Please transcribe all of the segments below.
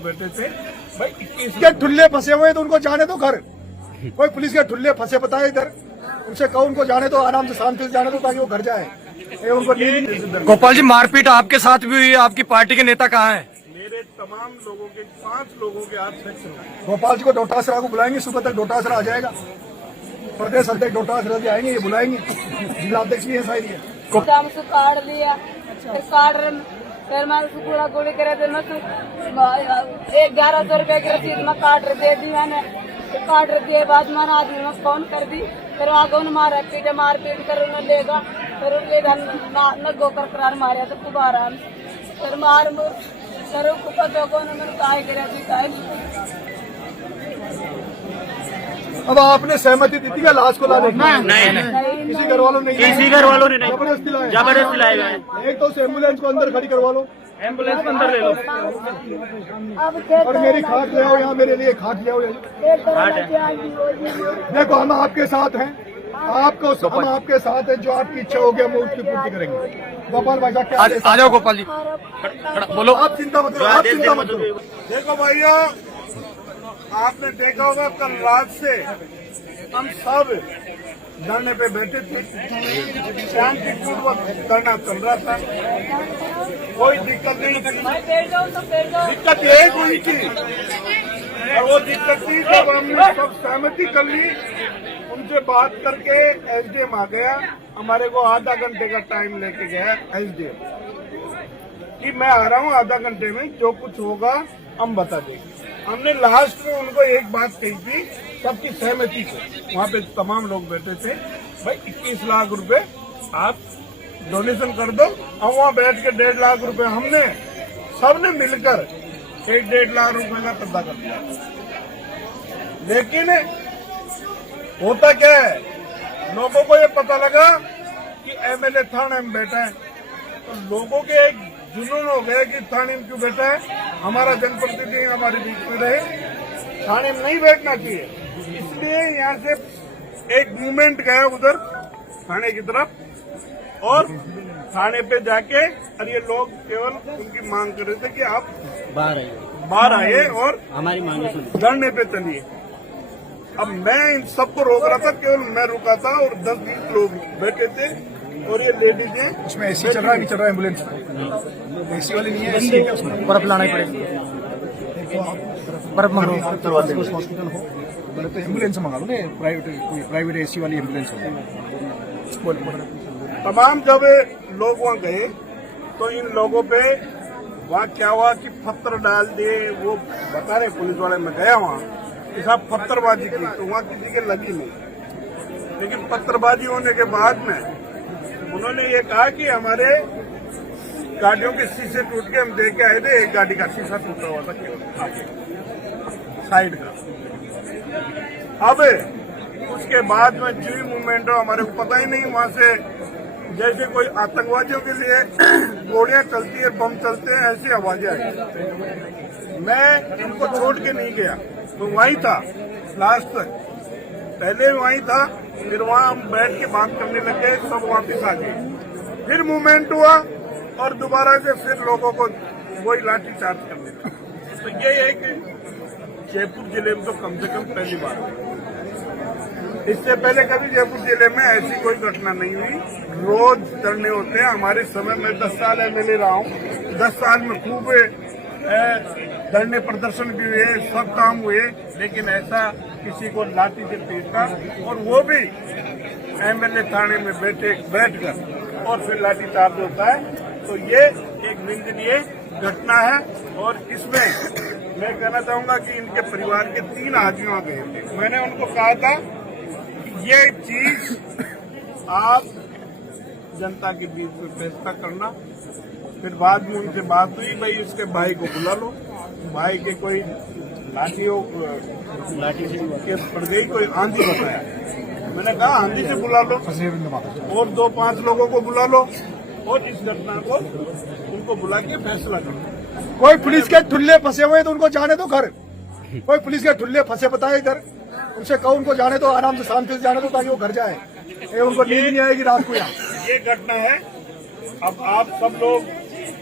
बैठे थे भाई 21 के ठुल्ले फंसे हुए तो उनको जाने दो घर। कोई पुलिस के ठुल्ले फंसे बताए इधर, उनसे कहो उनको जाने दो, आराम से शांति से जाने दो ताकि वो घर जाए। ये उनको गोपाल जी, मारपीट आपके साथ भी हुई है, आपकी पार्टी के नेता कहाँ हैं? मेरे तमाम लोगों के 5 लोगों के हाथ फ्रैक्चर हो। गोपाल जी को डोटासरा को बुलाएंगे, सुबह तक डोटासरा आ जाएगा। प्रदेश अध्यक्ष डोटासरा जी आएंगे, ये बुलाएंगे। जिलाध्यक्ष भी है शायद ये हमसे काट लिया, फिर काट रहे, फिर मैं उसको पूरा गोली करे थे। मैं 1100 रुपए की रसीद में काट रहे दे दी मैंने। काट रहे दिए बाद मैंने आदमी में फोन कर दी, फिर आगे उन्हें मारा पीटे, मार पीट कर उन्हें लेगा, फिर उनके नगो कर करार मारे तो दोबारा फिर मार फिर पता को उन्होंने काय करे थी काय। अब आपने सहमति दी थी क्या लाश को लाने की? नहीं, किसी घर वालों ने नहीं, जबरदस्ती लाया। एक तो उस एम्बुलेंस को अंदर खड़ी करवा लो, एम्बुलेंस अंदर ले लो। और मेरी खाट ले आओ, यहाँ मेरे लिए खाट ले आओ। देखो हम आपके साथ हैं, आपको हम आपके साथ हैं, जो आपकी इच्छा होगी हम उसकी पूर्ति करेंगे। गोपाल भाई साहब क्या आ जाओ गोपाल जी, बोलो। आप चिंता मत करो, आप चिंता मत करो। देखो भैया, आपने देखा होगा कल रात से हम सब धरने पे बैठे थे, शांतिपूर्वक धरना चल रहा था, कोई दिक्कत नहीं थी। दिक्कत यही हुई थी और वो दिक्कत थी जब हमने सब सहमति कर ली, उनसे बात करके एसडीएम आ गया, हमारे को आधा घंटे का टाइम लेके गया एसडीएम कि मैं आ रहा हूँ आधा घंटे में, जो कुछ होगा हम बता देंगे। हमने लास्ट में उनको एक बात कही थी, सबकी सहमति से, वहाँ पे तमाम लोग बैठे थे, भाई 21 लाख रुपए आप डोनेशन कर दो। हम वहाँ बैठ के 1.5 लाख रुपए हमने सबने मिलकर 1.5 लाख रुपए का तब्दा कर दिया। लेकिन होता क्या है, लोगों को ये पता लगा कि एमएलए थाने में बैठा है, तो लोगों के एक जुनून हो गया कि थाने में क्यों बैठा है, हमारा जनप्रतिनिधि हमारे बीच में रहे, थाने में नहीं बैठना चाहिए। इसलिए यहाँ से एक मूवमेंट गया उधर थाने की तरफ, और थाने पे जाके और ये लोग केवल उनकी मांग कर रहे थे कि आप बाहर आइए और हमारी मांग धरने पे चलिए। अब मैं इन सबको रोक रहा था, केवल मैं रुका था और 10-20 लोग बैठे थे, और ये लेडीज है। उसमें एसी चल रहा है, नहीं चल रहा है एम्बुलेंस? एसी वाली नहीं है, एसी है क्या उसमें? बर्फ लाना ही पड़ेगा, बर्फ मंगो हॉस्पिटल हो, बोले तो एम्बुलेंस मंगा लो ना, कोई प्राइवेट एसी वाली एम्बुलेंस हो। तमाम जब लोग वहाँ गए तो इन लोगों पे वहाँ क्या हुआ कि पत्थर डाल दिए, वो बता रहे पुलिस वाले, मैं गया वहाँ कि साहब पत्थरबाजी की, तो वहाँ किसी के लगी नहीं। लेकिन पत्थरबाजी होने के बाद में उन्होंने ये कहा कि हमारे गाड़ियों के शीशे टूट के हम देख के आए थे, एक गाड़ी का शीशा टूटा हुआ था केवल आगे साइड का। अब उसके बाद में जो मूवमेंट हो, हमारे को पता ही नहीं, वहां से जैसे कोई आतंकवादियों के लिए गोलियां चलती है, बम चलते हैं, ऐसी आवाजें आई। मैं उनको छोड़ के नहीं गया, तो वहीं था लास्ट तक, पहले वहीं था, फिर वहाँ हम बैठ के बात करने लगे, सब वापस आ गए। फिर मूवमेंट हुआ और दोबारा से फिर लोगों को वही लाठी चार्ज करने लगा। तो ये है कि जयपुर जिले में तो कम से कम पहली बार हुई, इससे पहले कभी जयपुर जिले में ऐसी कोई घटना नहीं हुई। रोज धरने होते हैं, हमारे समय में 10 साल एमएलए रहा हूँ, 10 साल में खूब धरने प्रदर्शन भी हुए, सब काम हुए, लेकिन ऐसा किसी को लाठी से पीटना, और वो भी एमएलए थाने में बैठकर और फिर लाठी चार्ज होता है, तो ये एक निंदनीय घटना है। और इसमें मैं कहना चाहूंगा कि इनके परिवार के 3 आदमी वहां गए थे। मैंने उनको कहा था कि ये चीज आप जनता के बीच में फैसला करना। फिर बाद में उनसे बात हुई, भाई उसके भाई को बुला लो, भाई के कोई लाठी से पड़ गई, कोई आंधी बताया। मैंने कहा आंधी से बुला लो और 2-5 लोगों को बुला लो और इस घटना को उनको बुला के फैसला करो। कोई पुलिस के ठुल्ले फंसे हुए तो उनको जाने दो घर। कोई पुलिस के ठुल्ले फंसे बताए इधर, उनसे कहो उनको जाने दो, आराम से शांति से जाने दो ताकि वो घर जाए। उनको नींद नहीं आएगी रात को। यहाँ ये घटना है। अब आप सब लोग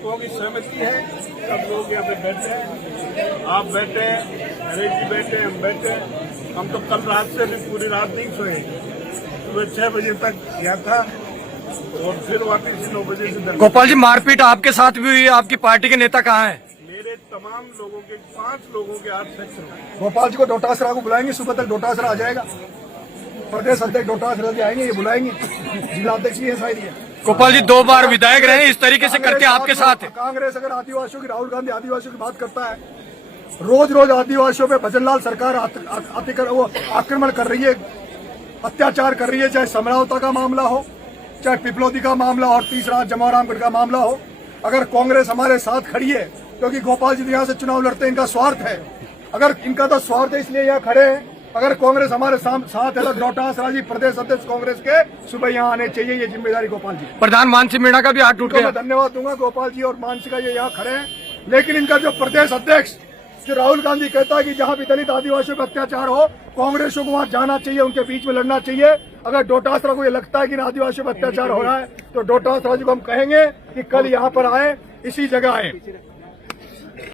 की सहमति है, सब लोग यहाँ पे बैठे हैं। आप बैठे, हरेश जी बैठे, हम बैठे, हम तो कल रात से भी पूरी रात नहीं सोए। सुबह 6 बजे तक गया था और फिर वापस 9 बजे से धरना। गोपाल जी, मारपीट आपके साथ भी हुई है, आपकी पार्टी के नेता कहाँ हैं? मेरे तमाम लोगों के 5 लोगों के 8 सेक्टर। गोपाल जी को डोटासरा को बुलाएंगे, सुबह तक डोटासरा आ जाएगा। प्रदेश अध्यक्ष डोटासरा जी आएंगे, ये बुलाएंगे, जिला अध्यक्ष भी है शायद ये। गोपाल जी 2 बार विधायक रहे, इस तरीके से करते आपके साथ है। कांग्रेस अगर आदिवासियों की, राहुल गांधी आदिवासियों की बात करता है, रोज रोज आदिवासियों पे भजनलाल सरकार आक्रमण कर रही है, अत्याचार कर रही है, चाहे समरावता का मामला हो, चाहे पिपलौदी का मामला और तीसरा जमोरामगढ़ का मामला हो। अगर कांग्रेस हमारे साथ खड़ी है, क्योंकि गोपाल जी यहाँ से चुनाव लड़ते हैं, इनका स्वार्थ है। अगर इनका तो स्वार्थ है इसलिए यहाँ खड़े हैं। अगर कांग्रेस हमारे साथ है तो डोटासरा जी प्रदेश अध्यक्ष कांग्रेस के सुबह यहाँ आने चाहिए, ये जिम्मेदारी गोपाल जी। प्रधान मानसी मीणा का भी हाथ टूट तो गया। मैं धन्यवाद दूंगा गोपाल जी और मानसी का, ये यहाँ खड़े हैं। लेकिन इनका जो प्रदेश अध्यक्ष जो राहुल गांधी कहता है कि जहाँ भी दलित आदिवासियों पर अत्याचार हो, कांग्रेस को वहाँ जाना चाहिए, उनके बीच में लड़ना चाहिए। अगर डोटासरा को ये लगता है कि आदिवासियों पर अत्याचार हो रहा है, तो डोटासरा जी को हम कहेंगे कि कल यहाँ पर आए, इसी जगह आए।